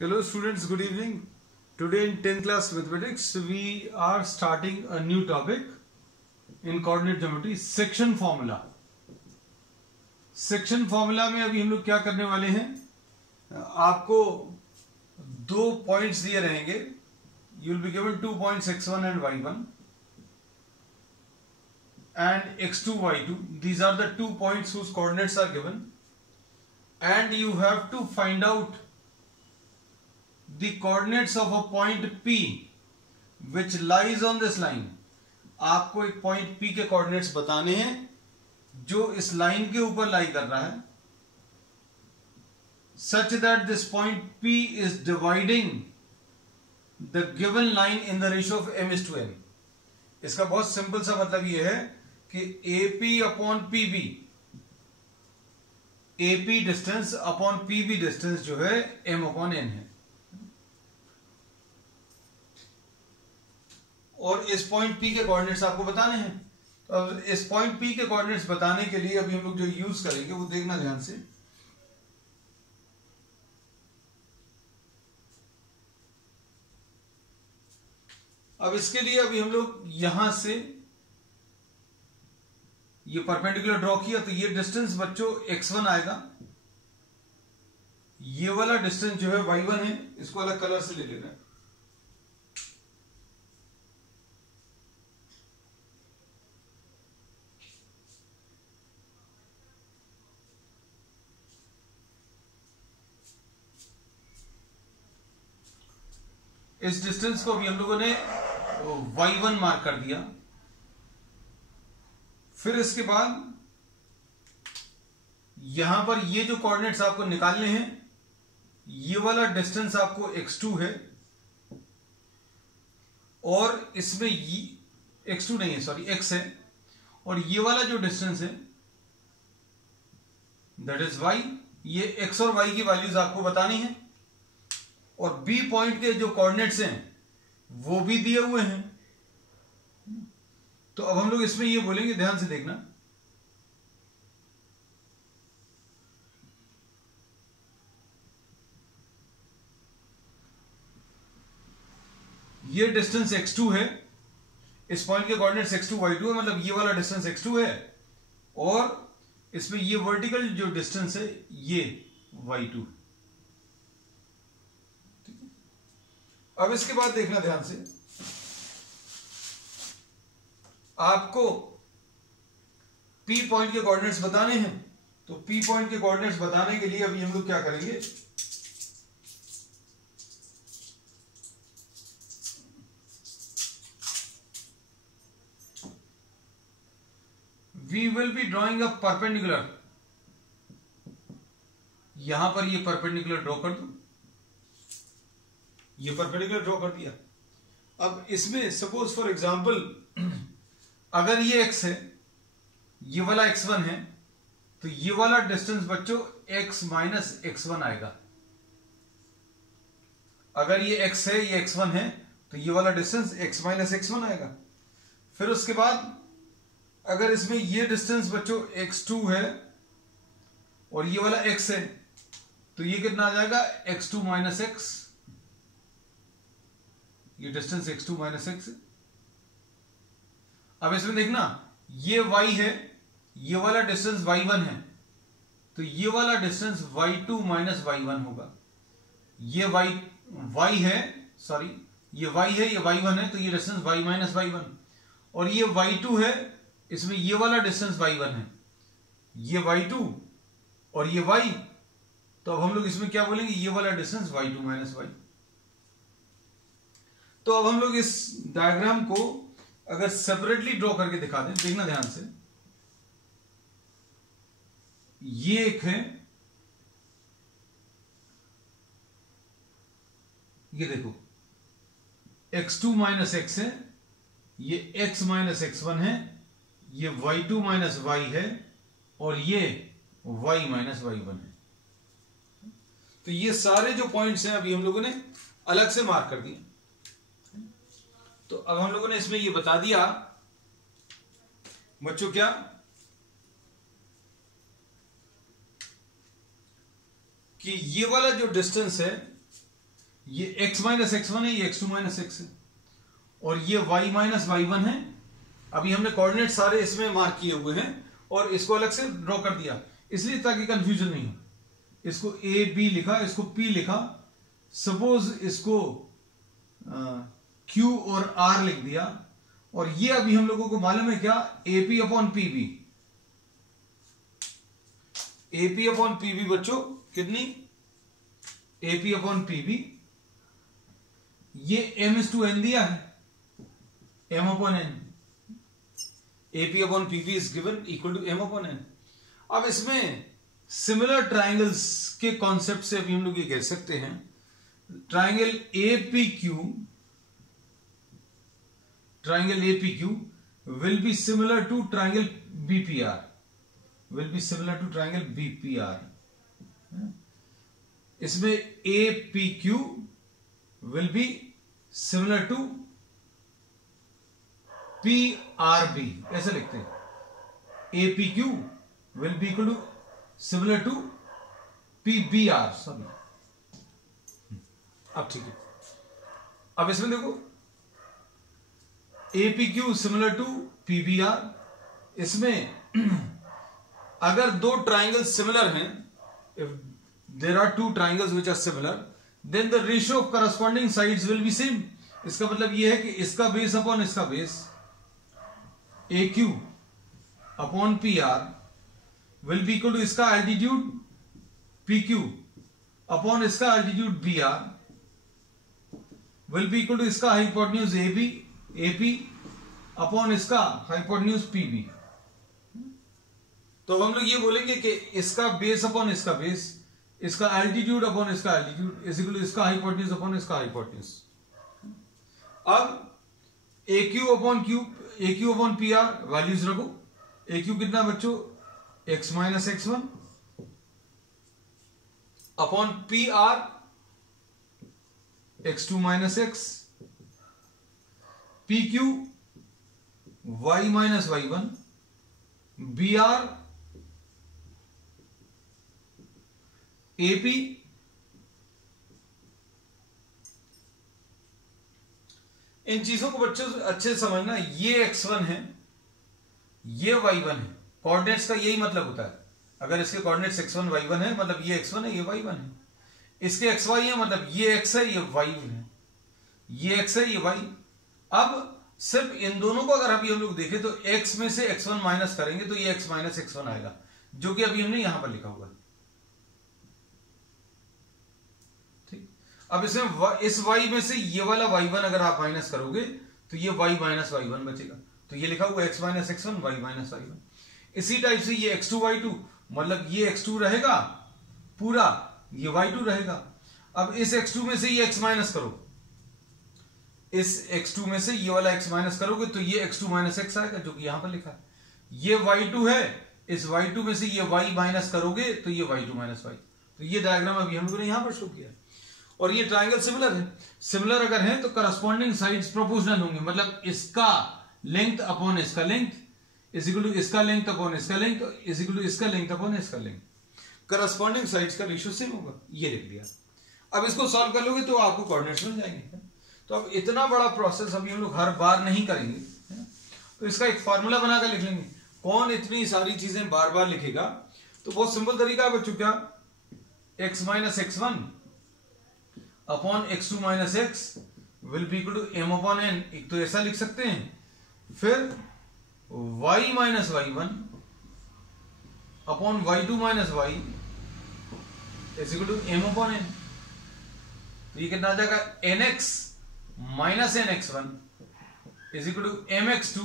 Hello students, good evening. Today in 10th class mathematics we are starting a new topic in coordinate geometry, section formula. Section formula में अभी हम लोग क्या करने वाले हैं, आपको दो पॉइंट्स दिए रहेंगे. You will be given 2 points x1 and y1 and x2 y2. These are the 2 points whose coordinates are given and you have to find out the coordinates of a point P which lies on this line. आपको एक point P के coordinates बताने हैं जो इस line के ऊपर लाई कर रहा है, such that this point P is dividing the given line in the ratio of m:n. इसका बहुत सिंपल सा मतलब यह है कि AP upon PB, AP distance upon PB distance जो है m/n है. और इस पॉइंट P के कोऑर्डिनेट्स आपको बताने हैं. तो अब इस पॉइंट P के कोऑर्डिनेट्स बताने के लिए अभी हम लोग जो यूज करेंगे वो देखना ध्यान से. अब इसके लिए अभी हम लोग यहां से ये परपेंडिकुलर ड्रॉ किया तो ये डिस्टेंस बच्चों x1 आएगा. ये वाला डिस्टेंस जो है y1 है, इसको अलग कलर से ले लेना. इस डिस्टेंस को भी हम लोगों ने y1 मार्क कर दिया. फिर इसके बाद यहां पर ये जो कोऑर्डिनेट्स आपको निकालने हैं, ये वाला डिस्टेंस आपको x2 है और इसमें x2 नहीं है, सॉरी x है, और ये वाला जो डिस्टेंस है दैट इज y. ये x और y की वैल्यूज आपको बतानी है और B पॉइंट के जो कोऑर्डिनेट्स हैं वो भी दिए हुए हैं. तो अब हम लोग इसमें ये बोलेंगे, ध्यान से देखना. ये डिस्टेंस x2 है, इस पॉइंट के कोऑर्डिनेट्स x2 y2 है, मतलब ये वाला डिस्टेंस x2 है और इसमें ये वर्टिकल जो डिस्टेंस है ये y2. अब इसके बाद देखना ध्यान से, आपको P पॉइंट के कोऑर्डिनेट्स बताने हैं. तो P पॉइंट के कोऑर्डिनेट्स बताने के लिए अभी हम लोग क्या करेंगे, we will be drawing a perpendicular. यहां पर ये परपेंडिकुलर ड्रॉ कर दो, ये परपेंडिकुलर ड्रॉ कर दिया. अब इसमें सपोज फॉर एग्जांपल अगर ये x है, ये वाला x1 है, तो ये वाला डिस्टेंस बच्चों x माइनस x1 आएगा. अगर ये x है, ये x1 है, तो ये वाला डिस्टेंस x माइनस x1 आएगा. फिर उसके बाद अगर इसमें ये डिस्टेंस बच्चों x2 है और ये वाला x है, तो ये कितना आ जाएगा x2 माइनस x. ये डिस्टेंस x2 माइनस x है. अब इसमें देखना, ये y है, ये वाला डिस्टेंस y1 है, तो ये वाला डिस्टेंस y2 माइनस y1 होगा. ये y है, सॉरी ये y है, ये y1 है, तो ये डिस्टेंस y माइनस y1. और ये y2 है, इसमें ये वाला डिस्टेंस y1 है, ये y2 और ये y. तो अब हम लोग इसमें क्या बोलेंगे, ये वाला डिस्टेंस y2 माइनस y. तो अब हम लोग इस डायग्राम को अगर सेपरेटली ड्रॉ करके दिखा दें, देखना ध्यान से. ये एक है, ये देखो x2 माइनस x है, ये x माइनस x1 है, ये y2 माइनस y है और ये y माइनस y1 है. तो ये सारे जो पॉइंट्स हैं अभी हम लोगों ने अलग से मार्क कर दिए. तो अब हम लोगों ने इसमें ये बता दिया बच्चों क्या, कि ये वाला जो डिस्टेंस है ये x माइनस x1 है, ये x2 माइनस x है, और ये y माइनस y1 है। अभी हमने कोऑर्डिनेट सारे इसमें मार्क किए हुए हैं और इसको अलग से ड्रॉ कर दिया, इसलिए ताकि कंफ्यूजन नहीं हो। इसको a b लिखा, इसको p लिखा, सपोज इसको q और r लिख दिया, और ये अभी हम लोगों को मालूम है क्या, AP upon PB। AP upon PB बच्चों कितनी, AP अपॉन PB, ये m/n दिया है, m upon n, AP upon PB is given equal to m upon n। अब इसमें सिमिलर ट्राइंगल्स के कॉन्सेप्ट से अभी हम लोग ये कह सकते हैं, triangle APQ will be similar to triangle BPR, will be similar to triangle BPR। इसमें APQ will be similar to PRB, ऐसे लिखते हैं, APQ will be equal to similar to PBR, sorry. अब ठीक है, अब इसमें देखो APQ सिमिलर टू PBR। इसमें अगर दो ट्राइंगल सिमिलर हैं, if there are two triangles which are similar, then the ratio of corresponding sides will be same. इसका मतलब यह है कि इसका बेस अपॉन इसका base AQ upon PR will be equal to इसका एल्टीट्यूड PQ अपॉन इसका altitude BR will be equal to इसका हाइपोटेन्यूज AP अपॉन इसका हाइपोटेन्यूज PB। तो हम लोग ये बोलेंगे कि इसका बेस अपॉन इसका बेस, इसका एल्टीट्यूड अपॉन इसका एल्टीट्यूड इज इक्वल टू इसका हाइपोटेन्यूज अपॉन इसका हाइपोटेन्यूज। अब AQ अपॉन PR वैल्यूज रखो। AQ कितना बच्चों, x minus x1 upon PR x2 minus x, PQ y minus y1, BR AP इन चीजों को बच्चों अच्छे से समझना। ये x1 है, ये y1 है, कोऑर्डिनेट्स का यही मतलब होता है। अगर इसके कोऑर्डिनेट्स x1 y1 है मतलब ये x1 है, ये y1 है। इसके xy है मतलब ये x है, ये y है, ये x है, ये y। अब सिर्फ इन दोनों को अगर अभी हम लोग देखें तो x में से x1 माइनस करेंगे तो ये x माइनस x1 आएगा, जो कि अभी हमने यहां पर लिखा हुआ है। ठीक, अब इसमें इस y में से ये वाला y1 अगर आप माइनस करोगे तो ये y माइनस y1 बचेगा, तो ये लिखा हुआ x minus x1, y minus y1। इसी टाइप से ये x2 y2 मतलब ये x2 रहेगा पूरा, ये y2 रहेगा। अब इस x2 में से ये x माइनस करो, इस x2 में से ये वाला x माइनस करोगे तो ये x2 माइनस x आएगा, जो कि यहां पर लिखा है। ये y2 है, इस y2 में से ये y माइनस करोगे तो ये y2 माइनस y। तो ये डायग्राम अभी हम लोगों ने यहां पर शो किया है। और ये ट्राइंगल सिमिलर है, सिमिलर अगर है तो करस्पॉन्डिंग साइड्स प्रोपोर्शनल होंगे, मतलब इसका लेंथ अपॉन इसका लेंथ इज इक्वल टू इसका लेंथ अपॉन इसका लेंथ इज इक्वल टू इसका लेंथ अपॉन इसका लेंथ। करस्पॉन्डिंग साइड्स का रेशियो सेम होगा, ये लिख दिया। अब इसको सॉल्व कर लोगे तो आपको कोऑर्डिनेट्स मिल जाएंगे। तो अब इतना बड़ा प्रोसेस अभी हम लोग हर बार नहीं करेंगे, तो इसका एक फॉर्मूला बनाकर लिख लेंगे। कौन इतनी सारी चीजें बार बार लिखेगा? तो बहुत सिंपल तरीका है बच्चों, क्या, x minus x1 upon x2 minus x will be equal to m upon n। एक तो ऐसा लिख सकते हैं, फिर y minus y1 upon y2 minus y is equal to m upon n। तो ये कितना आ जाएगा, nx minus nx1 is equal to mx2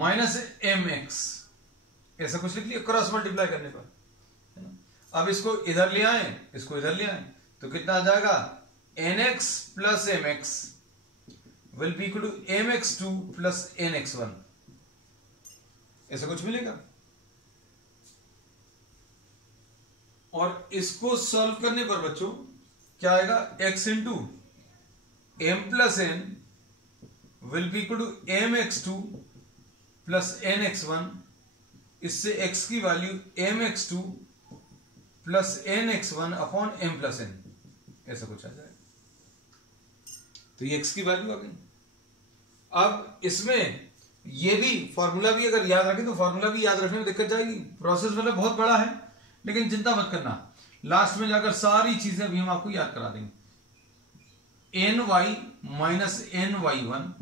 minus mx, ऐसा कुछ लिख लिया क्रॉस मल्टीप्लाई करने पर। अब इसको इधर ले आए, इसको इधर ले आए, तो कितना आ जाएगा, nx plus mx will be equal to mx2 plus nx1, ऐसा कुछ मिलेगा। और इसको सॉल्व करने पर बच्चों क्या आएगा, x into m plus n will be equal to mx2 plus nx1। इससे x की वैल्यू mx2 plus nx1 upon m plus n, ऐसा कुछ आ जाएगा। तो ये x की वैल्यू आ गई। अब इसमें ये भी फॉर्मूला भी अगर याद रखें तो फॉर्मूला भी याद रखने में दिक्कत जाएगी। प्रोसेस मतलब बहुत बड़ा है, लेकिन चिंता मत करना, लास्ट में जाकर सारी चीजें अभी हम आपको याद करा देंगे। N y minus n y one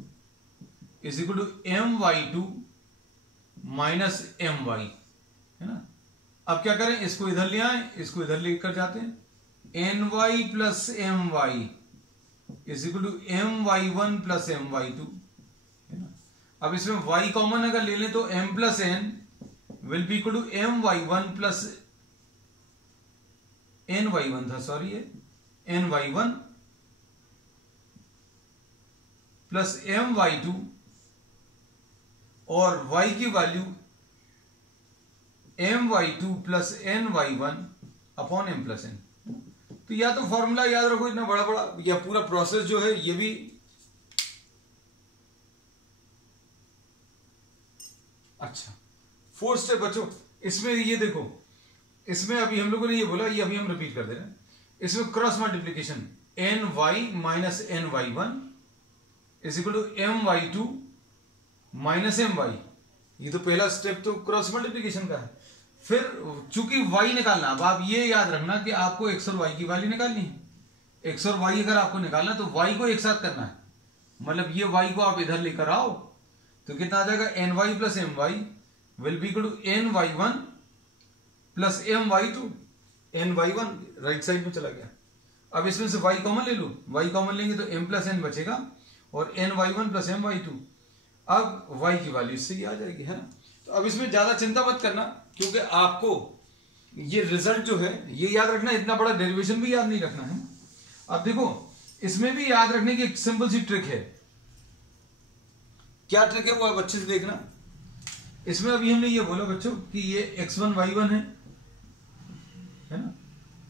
is equal to m y two minus m y, है ना। अब क्या करें, इसको इधर ले आए, इसको इधर लेकर जाते हैं। N y plus m y is equal to m y one plus m y two, है ना। अब इसमें y कॉमन अगर ले लें तो m plus n will be equal to m y one plus n y one था, sorry ये n y one plus m y two, और y की वैल्यू m y two plus n y one upon m plus n. तो या तो formula याद रखो इतना बड़ा बड़ा, या पूरा प्रोसेस जो है ये भी अच्छा। फोर्थ स्टेप बच्चों, इसमें ये देखो, इसमें अभी हम लोगों ने ये बोला, ये अभी हम रिपीट कर दे रहे हैं। इसमें cross multiplication n y minus n y one is equal to m y two minus m y, ये तो पहला स्टेप तो क्रॉस मल्टीप्लीकेशन का है। फिर चूंकि y निकालना, अब आप ये याद रखना कि आपको x और y की वैल्यू निकालनी है। x और y अगर आपको निकालना तो y को एक साथ करना है, मतलब ये y को आप इधर लेकर आओ तो कितना आ जाएगा, n y plus m y will be equal to n y one plus m y two. N y one right side में चला गया। अब इसमें से y कॉमन ले लो, y कॉमन लेंगे तो m प्लस एन बचेगा और n y one plus m y two. अब y की वैल्यू इससे ही आ जाएगी, है ना। तो अब इसमें ज्यादा चिंता मत करना, क्योंकि आपको ये रिजल्ट जो है ये याद रखना, इतना बड़ा डेरिवेशन भी याद नहीं रखना है। अब देखो इसमें भी याद रखने की एक सिंपल सी ट्रिक है। क्या ट्रिक है वो आप अच्छे से देखना। इसमें अभी हमने ये बोला बच्चों कि ये x1 y1 है ना,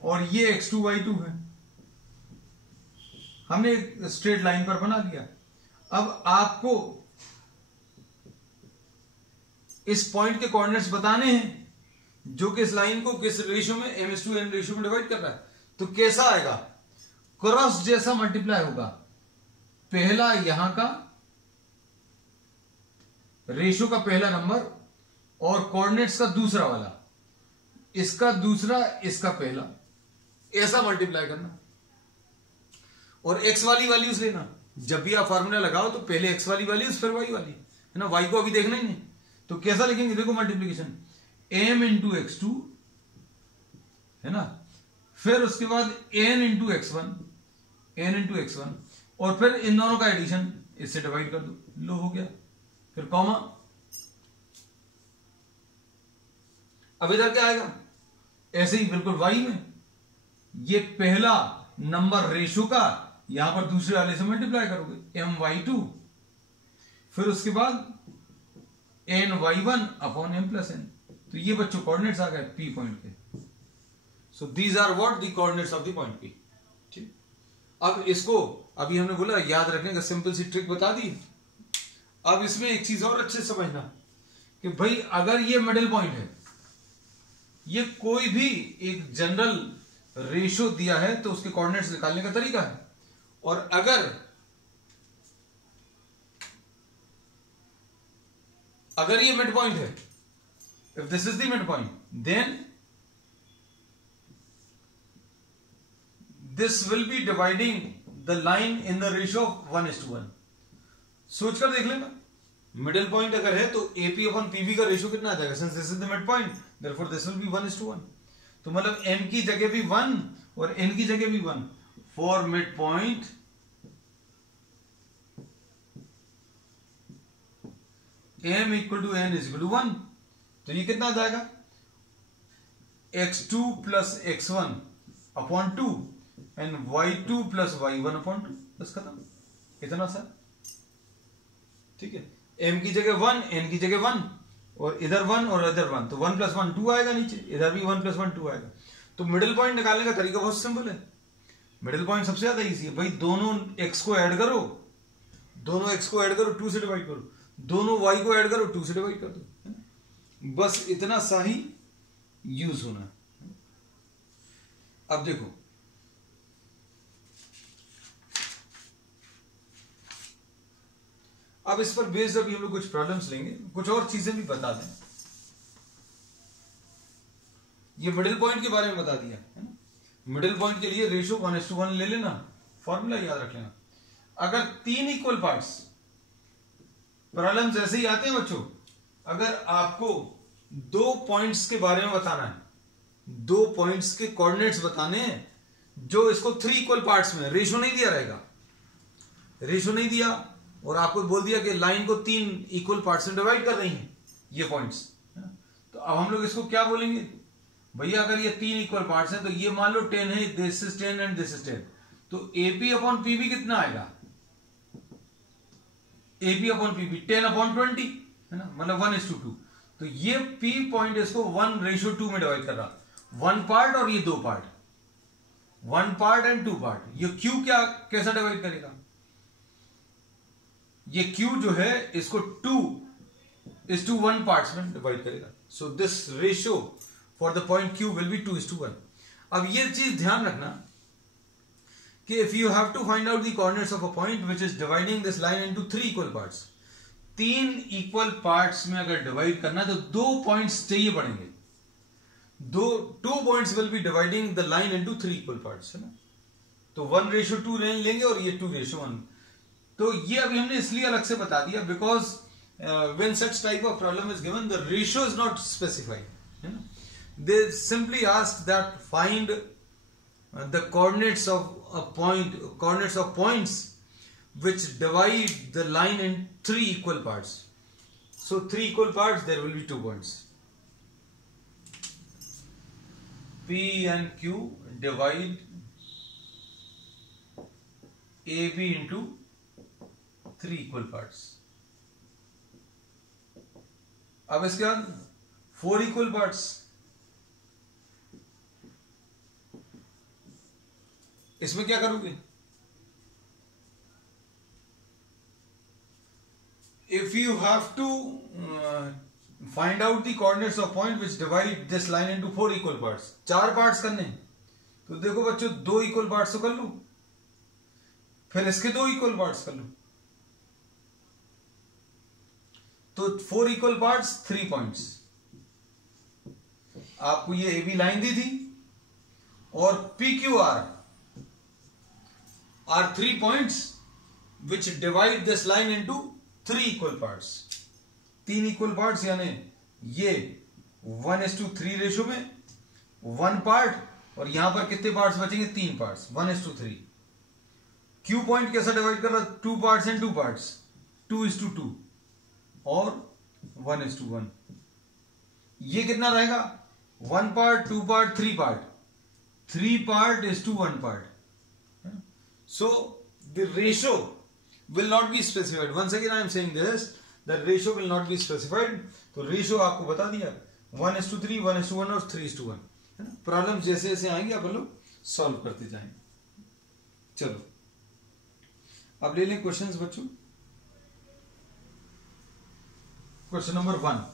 और ये x2 y2 है। हमने एक स्ट्रेट लाइन पर बना लिया। अब आपको इस पॉइंट के कोऑर्डिनेट्स बताने हैं, जो कि इस लाइन को किस रेशियो में, m/n रेशियो में डिवाइड कर रहा है। तो कैसा आएगा, क्रॉस जैसा मल्टीप्लाई होगा। पहला यहां का रेशियो का पहला नंबर और कोऑर्डिनेट्स का दूसरा वाला, इसका दूसरा, इसका पहला, ऐसा मल्टीप्लाई करना। और x वाली वैल्यूज लेना। जब भी आप फार्मूला लगाओ तो पहले x वाली वैल्यूज फिर y वाली, है ना। y को अभी देखना ही नहीं, तो कैसा लिखेंगे, देखो multiplication m into x two, है ना, फिर उसके बाद n into x one, n into x one, और फिर इन दोनों का एडिशन, इससे डिवाइड कर दो, लो हो गया। फिर कॉमा। अब इधर क्या आएगा, ऐसे ही बिल्कुल y में ये पहला नंबर रेशो का यहां पर दूसरे वाले से मल्टीप्लाई करोगे, एम वाई टू, फिर उसके बाद n y one upon m plus n. तो ये बच्चों कोऑर्डिनेट्स आ गए पी पॉइंट के। So these are what the coordinates of the point P. ठीक, अब इसको अभी हमने बोला याद रखने का सिंपल सी ट्रिक बता दी। अब इसमें एक चीज और अच्छे से समझना कि भाई अगर ये मिडिल पॉइंट है, ये कोई भी एक जनरल रेशियो दिया है तो उसके कोऑर्डिनेट्स निकालने का तरीका है। और अगर ये मिड पॉइंट है, if this is the mid point, then this will be dividing the line in the ratio of 1:1। सोचकर देख लेना, मिडिल पॉइंट अगर है तो AP अपॉन PB का रेशियो कितना आ जाएगा, since this is the mid point, therefore this will B 1:1। तो मतलब M की जगह भी 1 और N की जगह भी 1 for mid point M equal to N is equal to 1। तो ये कितना आ जाएगा, x2 plus x1 upon 2 and y2 plus y1 upon 2, बस खत्म, इतना सा। ठीक है, m की जगह 1, n की जगह 1, और इधर 1 और इधर 1, तो 1 प्लस 1 2 आएगा नीचे, इधर भी 1 प्लस 1 2 आएगा। तो मिडिल पॉइंट निकालने का तरीका बहुत सिंपल है। मिडिल पॉइंट सबसे ज्यादा इजी है भाई, दोनों x को ऐड करो, दोनों x को ऐड करो, 2 से डिवाइड करो, दोनों y को ऐड करो, 2 से डिवाइड कर दो, बस इतना सा ही यूज होना। अब देखो अब इस पर बेस्ड अभी हम लोग कुछ प्रॉब्लम्स लेंगे, कुछ और चीजें भी बता दें। ये मिडिल पॉइंट के बारे में बता दिया है ना। मिडिल पॉइंट के लिए रेशियो 1:1 ले लेना, फॉर्मूला याद रख लेना। अगर 3 इक्वल पार्ट्स, प्रॉब्लम्स ऐसे ही आते हैं बच्चों, अगर आपको 2 पॉइंट्स के बारे में बताना है, 2 पॉइंट्स के कोऑर्डिनेट्स बताने हैं, जो इसको 3 इक्वल पार्ट्स में, रेशियो नहीं दिया रहेगा, रेशियो नहीं दिया, और आपको बोल दिया कि लाइन को 3 इक्वल पार्ट्स में डिवाइड कर रही हैं ये पॉइंट्स, तो अब हम लोग इसको क्या बोलेंगे भैया, अगर ये 3 इक्वल पार्ट्स हैं तो ये मान लो 10 है, this is 10 and this is 10, तो AP अपॉन PB कितना आएगा, AP अपॉन PB 10/20 है ना, मतलब 1:2। तो ये P पॉइंट इसको 1:2 में डिवाइड कर रहा, 1 पार्ट और ये 2 पार्ट, 1 पार्ट एंड 2 पार्ट। ये Q क्या कैसा डिवाइड करेगा, ये Q जो है इसको 2:1 पार्ट्स में डिवाइड करेगा। So this ratio for the point Q will be 2:1। अब ये चीज ध्यान रखना कि if you have to find out the coordinates of a point which is dividing this line into 3 equal parts, 3 equal parts में अगर divide करना तो 2 पॉइंट्स चाहिए पड़ेंगे, 2 points will be dividing the line into 3 equal parts, है ना। तो 1:2 लेंगे और ये 2:1। तो ये अभी हमने इसलिए अलग से बता दिया because when such type of problem is given the ratio is not specified, है ना। They simply ask that find the coordinates of a point, coordinates of points which divide the line in 3 equal parts. So 3 equal parts, there will be 2 points. P and Q divide AB into 3 equal parts. अब इसके बाद 4 equal parts. इसमें क्या करोगे, if you have to find out the coordinates of point which divide this line into 4 equal parts, 4 parts करने, तो देखो बच्चों 2 इक्वल पार्ट्स तो कर लो, फिर इसके 2 इक्वल पार्ट्स कर लो, तो 4 इक्वल पार्ट्स 3 पॉइंट्स। आपको ये AB लाइन दी थी और PQR are 3 points which divide this line into 3 equal parts. 3 equal parts यानी ये 1:3 रेशो में 1 पार्ट, और यहां पर कितने पार्ट्स बचेंगे, 3 पार्ट्स, 1:3। Q पॉइंट कैसा डिवाइड कर रहा है, 2 पार्ट्स एंड 2 पार्ट्स, 2:2 और 1:1। ये कितना रहेगा, 1 part, 2 part, 3 part, 3 part is to 1 part. So the ratio will not be specified. Once again I am saying this, the ratio will not be specified. तो ratio आपको बता दिया 1:3, 1:1 और 3:1, है ना। प्रॉब्लम जैसे जैसे आएंगे आप लोग सॉल्व करते जाएंगे। चलो अब ले लें क्वेश्चंस बच्चों। Question number 1,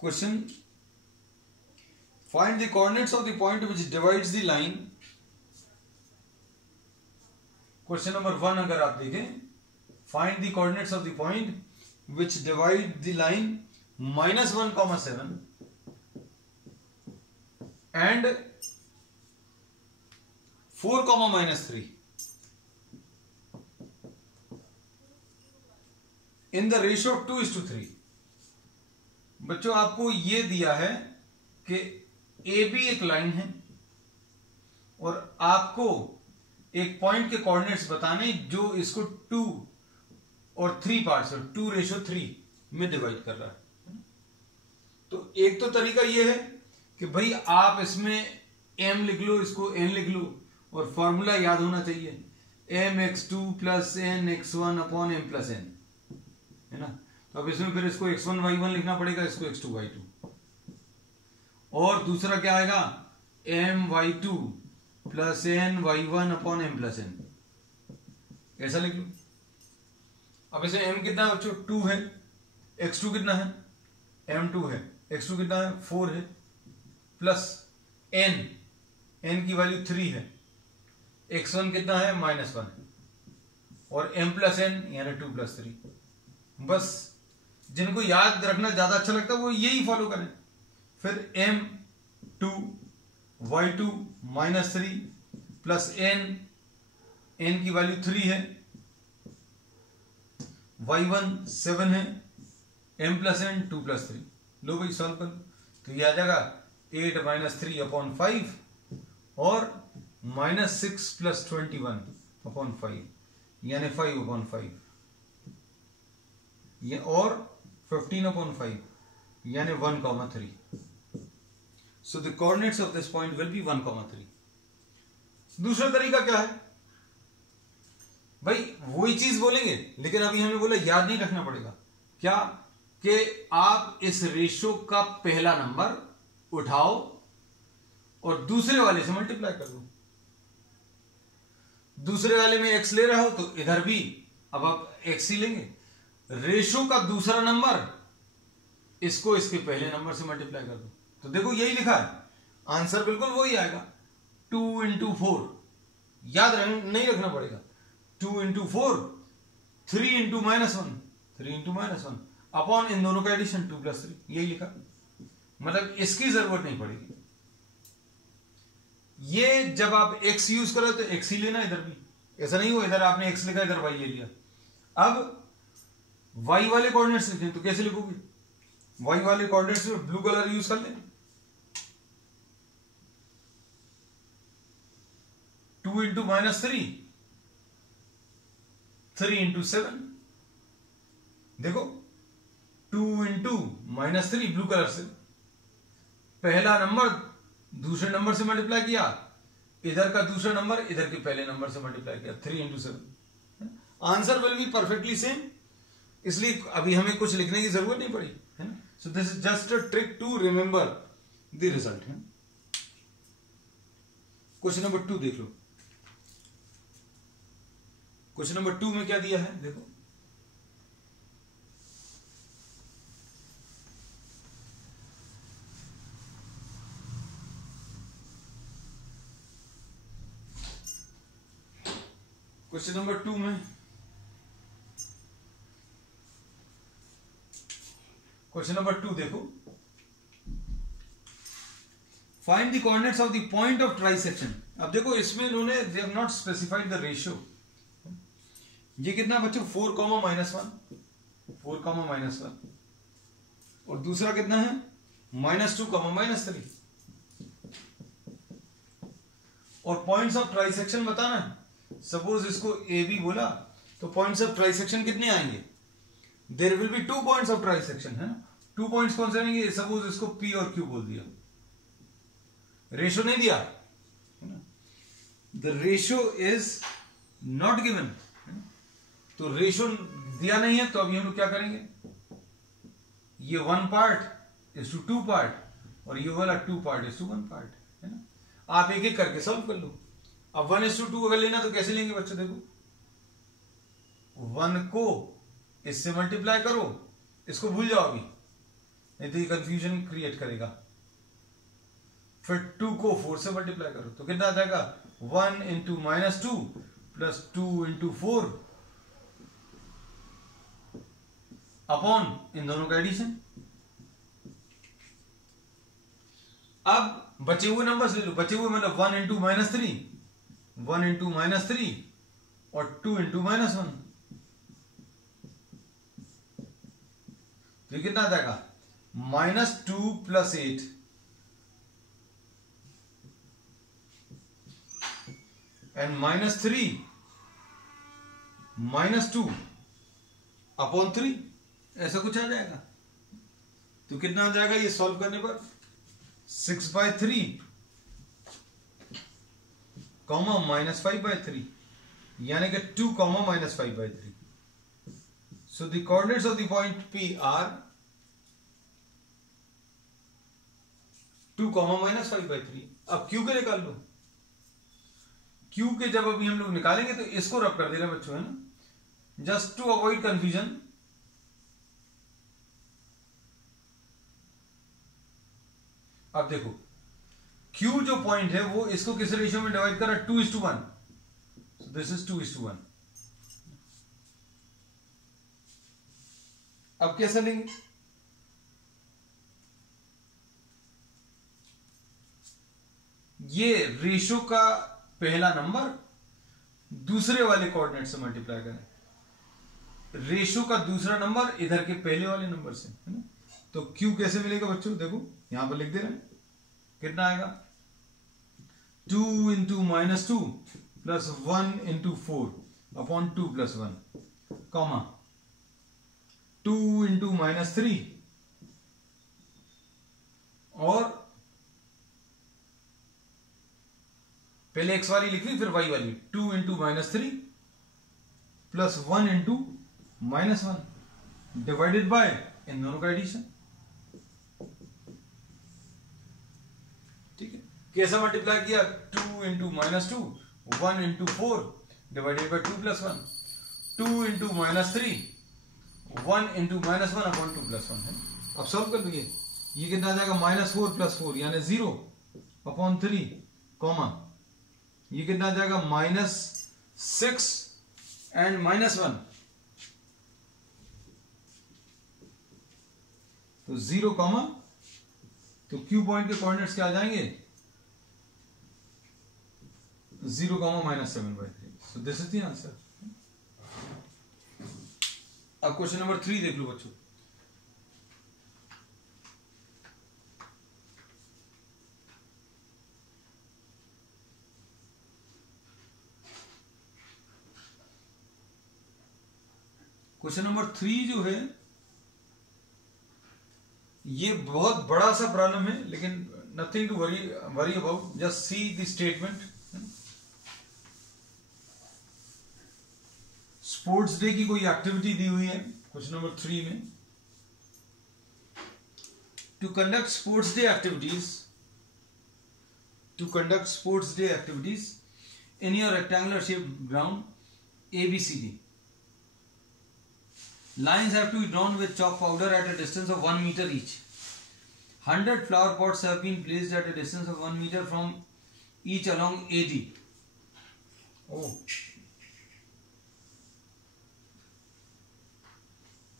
question, find the coordinates of the point which divides the line. Question number 1 अगर आप देखें, find the coordinates of the point which divide the line -1,7 and 4, -3 in the ratio of 2:3। बच्चों आपको ये दिया है कि AB एक लाइन है और आपको एक पॉइंट के कोऑर्डिनेट्स बताने जो इसको 2 और 3 पार्ट्स, 2:3 में डिवाइड कर रहा है। तो एक तो तरीका ये है कि भाई आप इसमें m लिख लो, इसको n लिख लो, और फॉर्मूला याद होना चाहिए, mx2 + nx1 / m + n, है ना। तो अब इसमें फिर इसको x1 y1 लिखना पड़ेगा, इसको x2 y2, और दूसरा क्या आएगा, my2 + n y1 / m + n, ऐसा लिख लो। अब इसमें m कितना है बच्चों, 2 है, x2 कितना है, m2 है, x2 कितना है 4 है, प्लस n की वैल्यू 3 है, x1 कितना है -1 है, और m प्लस n यानी 2 + 3। बस जिनको याद रखना ज्यादा अच्छा लगता है वो यही फॉलो करें। फिर m2 y2 -3 प्लस n की वैल्यू 3 है, y1 7 है, m प्लस n 2 + 3। लो भाई सॉल्व कर लो, तो ये आ जाएगा 8 - 3/5 और -6 + 21/5 यानी 5/5, ये और 15/5 यानी 1,3। So the coordinates of this point will be 1,3। दूसरा तरीका क्या है भाई, वही चीज बोलेंगे लेकिन अभी हमें बोला याद नहीं रखना पड़ेगा। क्या कि आप इस रेशो का पहला नंबर उठाओ और दूसरे वाले से मल्टीप्लाई कर दो। दूसरे वाले में x ले रहे हो तो इधर भी अब आप x ही लेंगे। रेशो का दूसरा नंबर इसको इसके पहले नंबर से मल्टीप्लाई कर दो, तो देखो यही लिखा है, आंसर बिल्कुल वही आएगा 2 × 4। याद नहीं रखना पड़ेगा, 2 × 4 3 × -1 3 × -1 अपॉन इन दोनों का एडिशन 2 + 3, यही लिखा। मतलब इसकी जरूरत नहीं पड़ेगी। ये जब आप x यूज करो तो x ही लेना, इधर भी ऐसा नहीं हुआ इधर आपने x लिखा इधर y ले लिया। अब y वाले कोऑर्डिनेट्स लिखे तो कैसे लिखोगे, y वाले कोऑर्डिनेट्स में ब्लू कलर यूज कर लें। 2 × -3 3 × 7, देखो 2 × -3 ब्लू कलर से, पहला नंबर दूसरे नंबर से मल्टीप्लाई किया, इधर का दूसरा नंबर इधर के पहले नंबर से मल्टीप्लाई किया, 3 × 7। Answer will be perfectly same, इसलिए अभी हमें कुछ लिखने की जरूरत नहीं पड़ी, है ना। So this is just a trick to remember the result. Question number 2 देख लो। क्वेश्चन नंबर 2 में क्या दिया है देखो, क्वेश्चन नंबर 2 में क्वेश्चन नंबर 2 देखो, find the coordinates of the point of trisection. अब देखो इसमें इन्होंने they have not specified the ratio. ये कितना बच्चों 4, -1 और दूसरा कितना है -2, -3। और पॉइंट्स ऑफ ट्राइसेक्शन बताना है। सपोज इसको ए बी बोला तो पॉइंट्स ऑफ ट्राइसेक्शन कितने आएंगे, there will be 2 points of trisection, है ना। 2 पॉइंट्स कौन से आएंगे, सपोज इसको पी और क्यू बोल दिया, रेशो नहीं दिया, है ना। The ratio is not given, तो रेशो दिया नहीं है तो अभी हम लोग क्या करेंगे, ये 1 पार्ट इज टू 2 पार्ट और ये वाला 2 पार्ट इज टू 1 पार्ट, है ना। आप एक एक करके सॉल्व कर लो। अब 1:2 अगर लेना तो कैसे लेंगे बच्चों, देखो 1 को इससे मल्टीप्लाई करो, इसको भूल जाओ अभी, नहीं तो ये कंफ्यूजन क्रिएट करेगा। फिर 2 को 4 से मल्टीप्लाई करो तो कितना आ जाएगा 1 × -2 प्लस 2 × 4 अपॉन इन दोनों का एडिशन। अब बचे हुए नंबर्स ले लो, बचे हुए मतलब 1 × -3 1 × -3 और 2 × -1, तो कितना आ जाएगा -2 + 8 एंड -3 -2 अपॉन 3, ऐसा कुछ आ जाएगा। तो कितना आ जाएगा ये सॉल्व करने पर 6/3 -5/3 यानी कि 2 -5/3। So the coordinates of the point P are 2, -5/3। अब Q के निकाल लो। Q के जब अभी हम लोग निकालेंगे तो इसको रब कर देना बच्चों, है ना, जस्ट टू अवॉइड कंफ्यूजन। अब देखो Q जो पॉइंट है वो इसको किस रेशियो में डिवाइड कर रहा है? 2:1. This is 2:1. अब कैसे लेंगे? ये रेशियो का पहला नंबर दूसरे वाले कोऑर्डिनेट से मल्टीप्लाई करें, रेशियो का दूसरा नंबर इधर के पहले वाले नंबर से, है ना? तो Q कैसे मिलेगा बच्चों? देखो यहां पर लिख दे रहे हैं, कितना आएगा? 2 × -2 प्लस 1 × 4 अपॉन 2 + 1 कॉमा 2 × -3 और पहले x वाली लिख ली फिर y वाली, 2 × -3 प्लस 1 × -1 डिवाइडेड बाय इन दोनों का एडिशन. ठीक है, कैसा मल्टीप्लाई किया? 2 × -2 1 × 4 डिवाइडेड बाय 2 + 1 2 × -3 1 × -1 अपॉन 2 + 1 है. अब सॉल्व कर लीजिए, ये कितना आ जाएगा? -4 + 4 यानी 0 अपॉन 3 कॉमा ये कितना आ जाएगा? -6 एंड -1 तो 0 कॉमा तो Q पॉइंट के कोऑर्डिनेट्स क्या आ जाएंगे? 0, -7/3. सो दिस इज द आंसर. अब क्वेश्चन नंबर 3 देख लो बच्चों. क्वेश्चन नंबर 3 जो है ये बहुत बड़ा सा प्रॉब्लम है, लेकिन nothing to worry about, just see the statement. Sports day की कोई एक्टिविटी दी हुई है क्वेश्चन नंबर 3 में. To conduct sports day activities in your rectangular shape ground ABCD. Lines have to be drawn with chalk powder at a distance of 1 meter each. 100 flower pots have been placed at a distance of 1 meter from each along AD. Oh.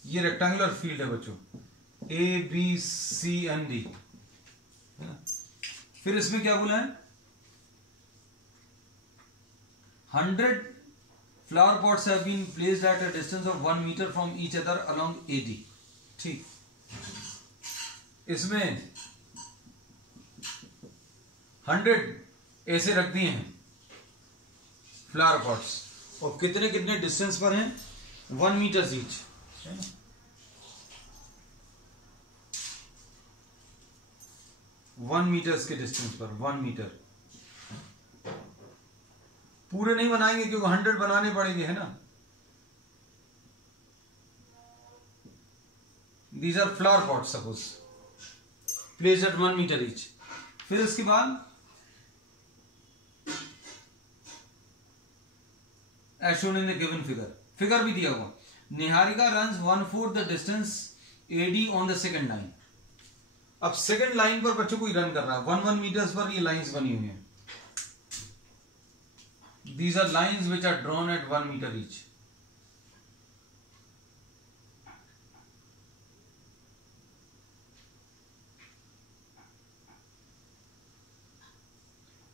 ये rectangular field है बच्चों, A, B, C and D. फिर इसमें क्या बोला है? 100 flower pots have been placed at a distance of 1 meter from each other along AD. ठीक, इसमें 100 ऐसे रख दिए हैं फ्लावर पॉट्स, और कितने कितने डिस्टेंस पर हैं? 1 मीटर ईच, है ना? 1 मीटर्स के डिस्टेंस पर, 1 मीटर. पूरे नहीं बनाएंगे क्योंकि 100 बनाने पड़ेंगे, है ना? These are flower pots suppose placed at 1 meter each. फिर इसके बाद as shown in the given figure भी दिया हुआ. Niharika runs 1/4 the distance AD on the second line. अब सेकंड लाइन पर बच्चों कोई रन कर रहा है 1 मीटर्स पर. ये लाइंस बनी हुई हैं. These are lines which are drawn at 1 meter each.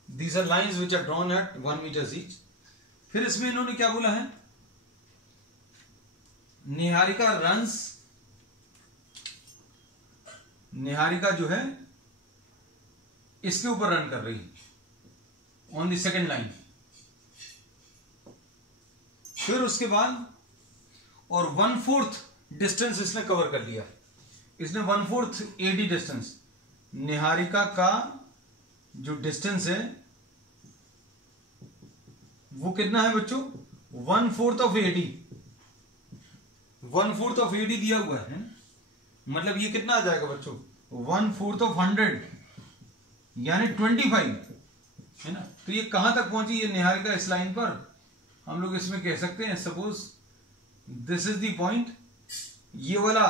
These are lines which are drawn at 1 meter each. फिर इसमें इन्होंने क्या बोला है? निहारिका जो है इसके ऊपर रन कर रही है ऑन द सेकंड लाइन. फिर उसके बाद और 1/4 डिस्टेंस इसने कवर कर लिया. इसने 1/4 AD डिस्टेंस, निहारिका का जो डिस्टेंस है वो कितना है बच्चों? 1/4 ऑफ AD. 1/4 ऑफ AD दिया हुआ है, मतलब ये कितना आ जाएगा बच्चों? 1/4 ऑफ 100 यानी 25, है ना? तो ये कहां तक पहुंची ये निहारिका इस लाइन पर? हम लोग इसमें कह सकते हैं suppose this is the point, ये वाला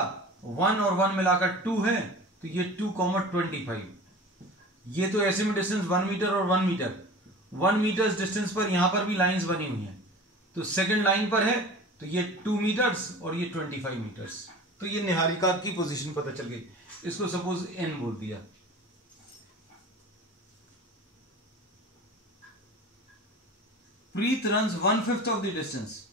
1 और 1 मिलाकर 2 है, तो ये 2, 25. ये तो ऐसे में डिस्टेंस 1 मीटर और 1 मीटर, 1 मीटर डिस्टेंस पर यहां पर भी लाइंस बनी हुई हैं, तो सेकंड लाइन पर है तो ये 2 मीटर्स और ये 25 मीटर्स। तो ये निहारिका की पोजीशन पता चल गई। इसको सपोज n बोल दिया। Preet runs 1/5 of the distance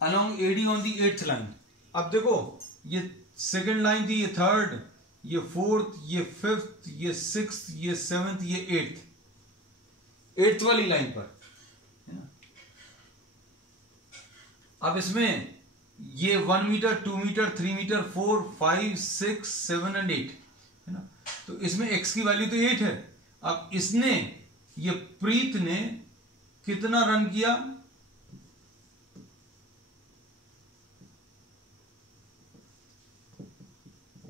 along AD on the 8th line। अब देखो ये सेकंड लाइन थी, ये थर्ड, ये फोर्थ, ये फिफ्थ, ये सिक्स्थ, ये सेवेंथ, ये एट्थ वाली लाइन पर। अब इसमें ये 1 मीटर, 2 मीटर, 3 मीटर, 4, 5, 6, 7 एंड 8 है ना। तो इसमें x की वैल्यू तो 8 है। अब इसने, ये प्रीत ने कितना रन किया?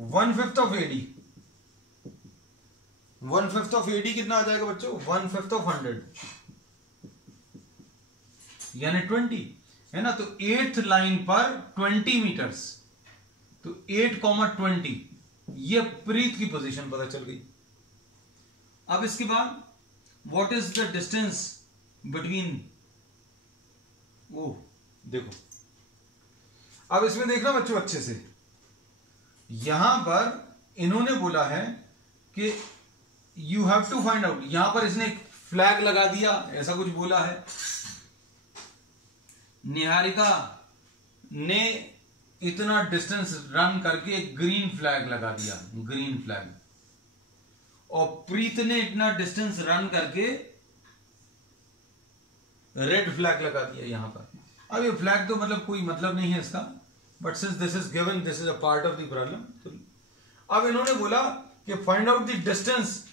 1/5 ऑफ AD। 1/5 ऑफ AD कितना आ जाएगा बच्चों? 1/5 ऑफ 100 यानी 20 है ना। तो 8th लाइन पर 20 मीटर्स, तो 8,20 ये प्रीत की पोजीशन पता चल गई। अब इसके बाद what is the distance between, ओ देखो अब इसमें देखना बच्चों अच्छे से, यहां पर इन्होंने बोला है कि you have to find out, यहां पर इसने एक फ्लैग लगा दिया, ऐसा कुछ बोला है। निहारिका ने इतना डिस्टेंस रन करके एक ग्रीन फ्लैग लगा दिया, ग्रीन फ्लैग, और प्रीत ने इतना डिस्टेंस रन करके रेड फ्लैग लगा दिया यहां पर। अब ये फ्लैग तो मतलब कोई मतलब नहीं है इसका, but since this is given, this is a part of the problem. तो अब इन्होंने बोला कि find out the distance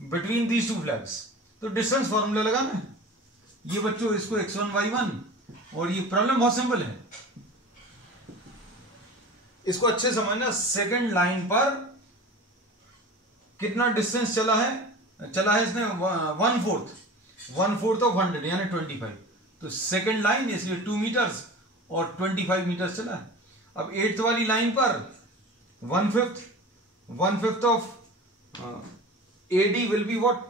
between these two flags. तो डिस्टेंस फॉर्मूला लगाना है। ये बच्चों इसको x1 y1, और ये प्रॉब्लम बहुत सिंपल है, इसको अच्छे समझना। सेकंड लाइन पर कितना डिस्टेंस चला है इसने 1/4 ऑफ 100 यानी 25। तो सेकंड लाइन इसलिए 2 मीटर्स और 25 मीटर्स चला है। अब 8th वाली लाइन पर 1/5 of AD will be what,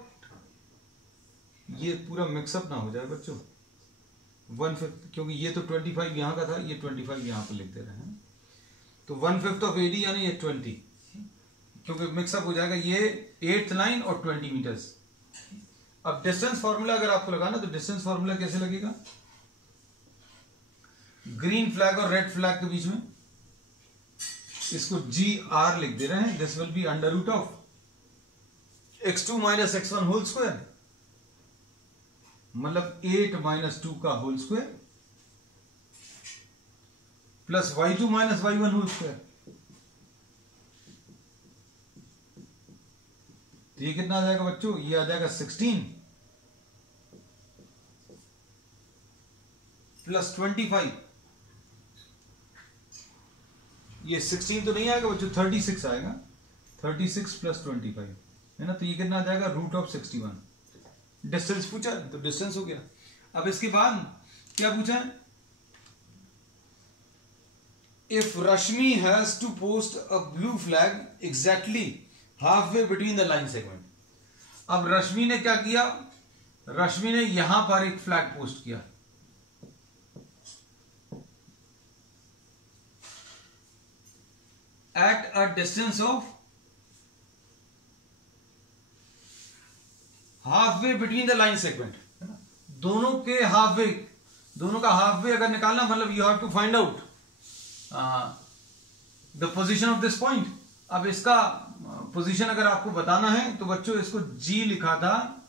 ये पूरा मिक्सअप ना हो जाए बच्चों, 1/5, क्योंकि ये तो 25 यहां का था, ये 25 यहां पर लिख दे रहे हैं। तो 1/5 ऑफ AD यानी ये 20, क्योंकि मिक्सअप हो जाएगा, ये 8th लाइन और 20 मीटर्स। अब डिस्टेंस फॉर्मूला अगर आपको लगाना, तो डिस्टेंस फॉर्मूला कैसे लगेगा? ग्रीन फ्लैग और रेड फ्लैग के बीच में इसको GR लिख दे रहे हैं। This will be under root of x2 minus x1 whole square, मतलब 8 माइनस 2 का whole square plus y2 minus y1 whole square. तो ये कितना आ जाएगा बच्चों? ये आ जाएगा 16 प्लस 25, ये 16 तो नहीं आएगा बच्चों, 36 आएगा, 36 प्लस 25 है ना। तो ये कितना आ जाएगा? Root of 61। डिस्टेंस पूछा तो डिस्टेंस हो गया। अब इसके बाद क्या पूछा है? If Rashmi has to post a blue flag exactly half way between the line segment. अब रश्मि ने क्या किया? रश्मि ने यहां पर एक फ्लैग पोस्ट किया, at a distance of half way between the line segment, दोनों के हाफ वे, दोनों का हाफ वे अगर निकालना, मतलब you have to find out the position of this point. अब इसका पोजीशन अगर आपको बताना है तो बच्चों इसको G लिखा था,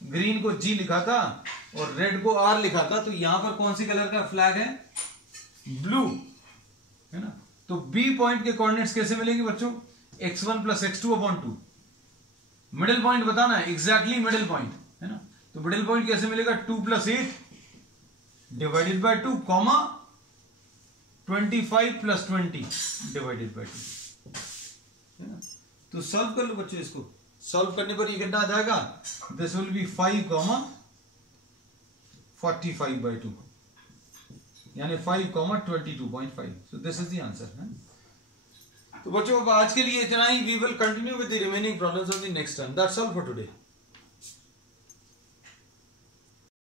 ग्रीन को G लिखा था और रेड को R लिखा था। तो यहां पर कौन सी कलर का फ्लैग है? ब्लू है ना। तो B पॉइंट के कोऑर्डिनेट्स कैसे मिलेंगे बच्चों? x1 plus x2 upon 2। Middle point बताना है, एग्जैक्टली मिडिल पॉइंट है ना। तो मिडिल पॉइंट कैसे मिलेगा? 2 plus 8 divided by 2 comma 25 plus 20 divided by 2 है ना। तो सॉल्व कर लो बच्चों, इसको सॉल्व करने पर ये कितना आ जाएगा? This will be 5 comma 45 by 2 यानी 5 comma 22.5। So this is the answer है। तो बच्चों आज के लिए इतना ही. We will continue with the remaining problems of the next term. That's all for today.